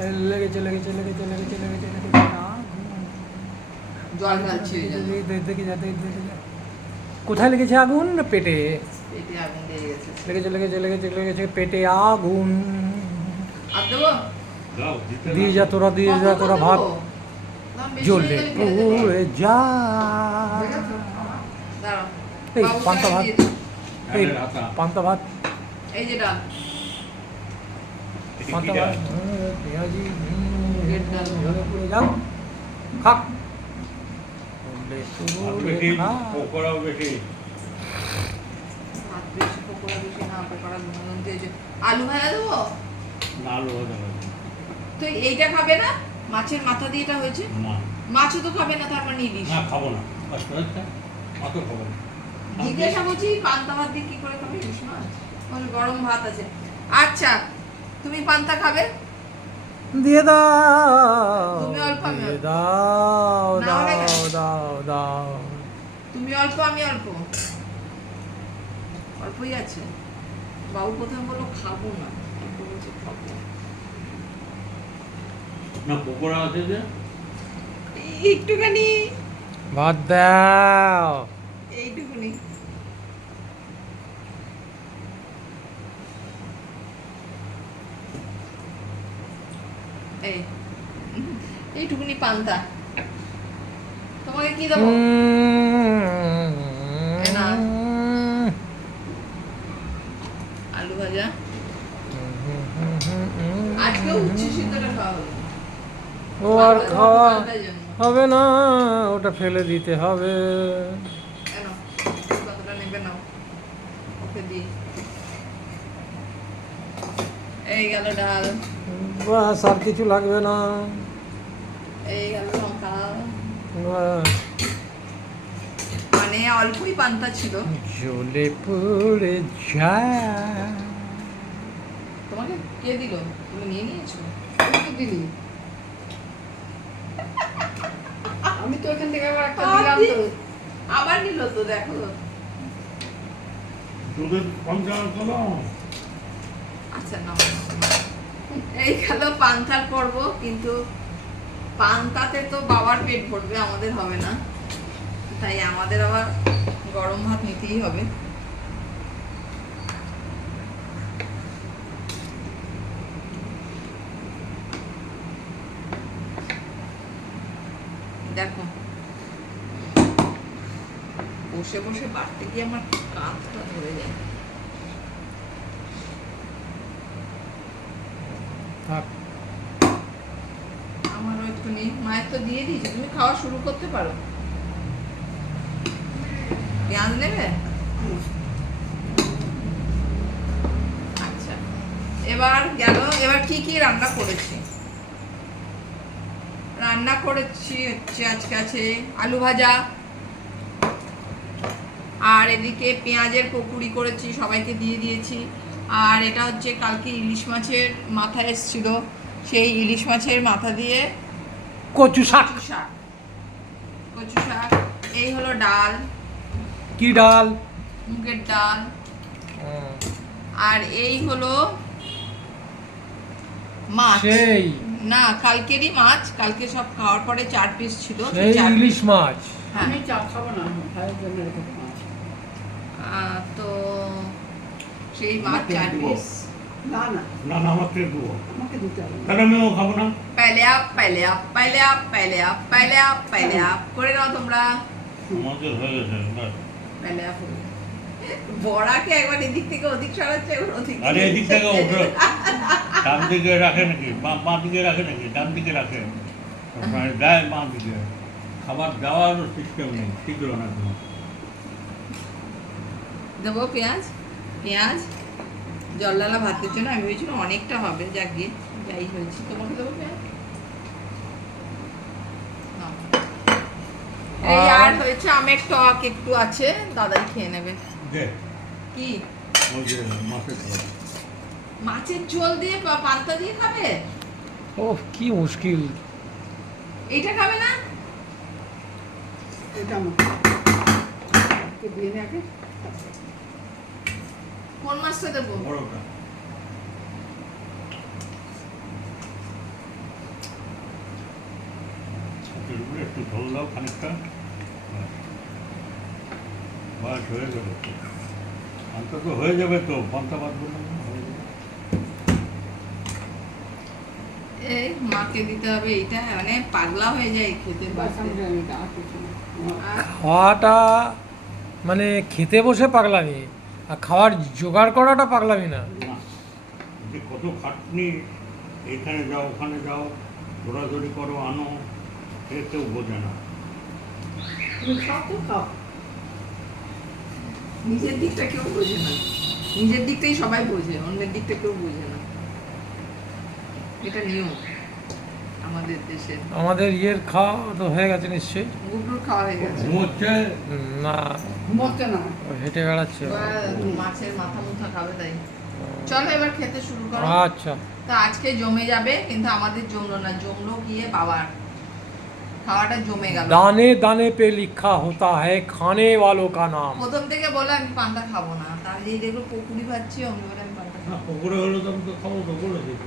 এই লেগেছে লেগেছে লেগেছে লেগেছে লেগেছে লেগেছে। জল জন্য। দেখে দেখে যা দেখে দেখে যা। কোথায় লেগেছে আগুন? না পেটে। পেটে আগুন গেছে। লেগেছে লেগেছে লেগেছে লেগেছে পেটে আগুন। দিয়ে যা তোরা দিয়ে যা তোরা? ভাত। হয়ে দেবে। পুড়ে যা। এই পান্তা ভাত। এই পান্তা ভাত। এই যে ডাল। এটা কি পান্তা ভাত। হ্যাঁ, পেঁয়াজি। যাও খাক আলু ভাজা দেবো আলু ভাজা তো এইটা খাবে না? মাছের মাথা দিয়ে এটা হয়েছে? মাছও তো খাবে না তার মানে ইলিশ না খাব না। কষ্ট খাব না। জিজ্ঞাসা করছি পান্তা ভাত দিয়ে কি করে খাবে? ইলিশ মাছ। গরম ভাত আছে। আচ্ছা তুমি পান্তা খাবে? দিয়ে দাও। তুমি অল্প, দিয়ে দাও দাও দাও দাও তুমি অল্প আমি অল্প। অল্পই আছে। বাবু প্রথমে বলল খাব না। বলছে খাব। না, পকোড়া আছে যে? একটুখানি। ভাত দাও। এইটুকুনি পান্তা। তোমাকে কি দেবো? না। আলু ভাজা। আজকে উচ্ছে সিদ্ধটা খাওয়া হলো। ও আর খাওয়া হবে না ওটা ফেলে দিতে হবে। এই গেল ডাল। বাস আর কিছু লাগবে না। এই গেল লঙ্কা। মানে অল্পই পান্তা ছিল। জ্বলে পড়ে যায়। তোমাকে কে দিল? তুমি নিয়ে নিয়েছো? তুই তো দিলি। আমি তো এখান থেকে আবার একটা দিলাম তো। আবার নিল তো দেখো। দুধের পঞ্চাশ করো। আচ্ছা না এই গেল পান্তার পর্ব কিন্তু পান্তাতে তো বাবার পেট ভরবে, আমাদের হবে না। তাই আমাদের আবার গরম ভাত নিতেই হবে। দেখো, বসে বসে বাড়তে গিয়ে আমার কাঁধটা ধরে যায়। থাক। নেই মায়ের তো দিয়ে দিয়েছি, তুমি খাওয়া শুরু করতে পারো। পেঁয়াজ নেবে? আচ্ছা। এবার গেল, এবার কি কি রান্না করেছি? রান্না করেছি হচ্ছে আজকে আছে আলু ভাজা। আর এদিকে পেঁয়াজের পকুড়ি করেছি, সবাইকে দিয়ে দিয়েছি। আর এটা হচ্ছে কালকে ইলিশ মাছের মাথা এসছিল। সেই ইলিশ মাছের মাথা দিয়ে কচু শাক। কচু শাক। কচু শাক এই হলো ডাল। কি ডাল? মুগের ডাল। আর এই হলো মাছ। সেই। না কালকেরই মাছ কালকে সব খাওয়ার পরে চার পিস ছিল সেই ইলিশ মাছ। হ্যাঁ। আমি চা খাব না ভাইয়ের জন্য আহ, তো সেই মাছ চার পিস না না। না, না, আমার পেট দেবো। আমাকে দিতে হবে। তাহলে আমিও খাব না। পেলে আপ পেলে আপ পেলে আপ করে নাও তোমরা। আমাদের হয়ে গেছে। আপ বড়াকে একবার এদিক থেকে ওদিক সরাচ্ছে একবার ওদিক আরে এদিক থেকে ওঠো। ডান দিকে রাখে নাকি? বাঁ বাঁ দিকে রাখে নাকি? ডান দিকে রাখে। আপনার দেয় বাঁ দিকে। খাবার দেওয়ার সিস্টেম নেই শীঘ্র না তুমি। দেবো পেঁয়াজ। পেঁয়াজ জলডালা ভাতের জন্য আমি ভেবেছিলাম অনেকটা হবে যাক গিয়ে যাই হয়েছে। তোমাকে দেবো পেঁয়াজ নাও। এই আর? হয়েছে আমের টক একটু আছে দাদাই খেয়ে নেবে। কি? মাছের ঝোল। দিয়ে পান্তা দিয়ে খাবে? ও কি মুশকিল। এইটা খাবে না? এটা দিয়ে নে আগে। কোন মাছটা দেবো? বড়টা। একটু দাও খানিকটা। ব্যাস। বাস হয়ে তো। অন্তত হয়ে যাবে তো পান্তা ভাত বললাম হয়ে যাবে। এই মাকে দিতে হবে এইটা মানে পাগলা হয়ে যায় খেতে খাওয়াটা মানে খেতে বসে পাগলামি আর খাওয়ার জোগাড় করাটা পাগলামি না। না যে কত খাটনি এখানে যাও ওখানে যাও ঘোরাঘুরি করো আনো। সে কেউ বোঝে না। তুমি খাও তো খাও। নিজের দিকটা কেউ বোঝে না। নিজের দিকটাই সবাই বোঝে অন্যের দিকটা কেউ বোঝে না। এটা নিয়ম আমাদের দেশে আমাদের ইয়ের খাওয়া তো হয়ে গেছে নিশ্চয়ই। গুবলুর খাওয়া হয়ে গেছে। ঘুমোচ্ছে? না। ঘুমোচ্ছে না। হেঁটে বেড়াচ্ছে। মাছের মাথা মুথা খাবে তাই। চলো এবার খেতে শুরু করো। আচ্ছা। তা আজকে জমে যাবে কিন্তু আমাদের জমলো না। জমলো গিয়ে বাবার। খাওয়াটা জমে গেল দানে দানে পে লিখা হতা হ্যায় খানে ওয়ালো কা নাম প্রথম থেকে বলে আমি পান্তা খাবো না তার যেই দেখলো পকুড়ি পাচ্ছি অমনি বলে আমি পান্তা খাবো পকুড়ি হলো তো আমি তো খাবো তো বলে দিই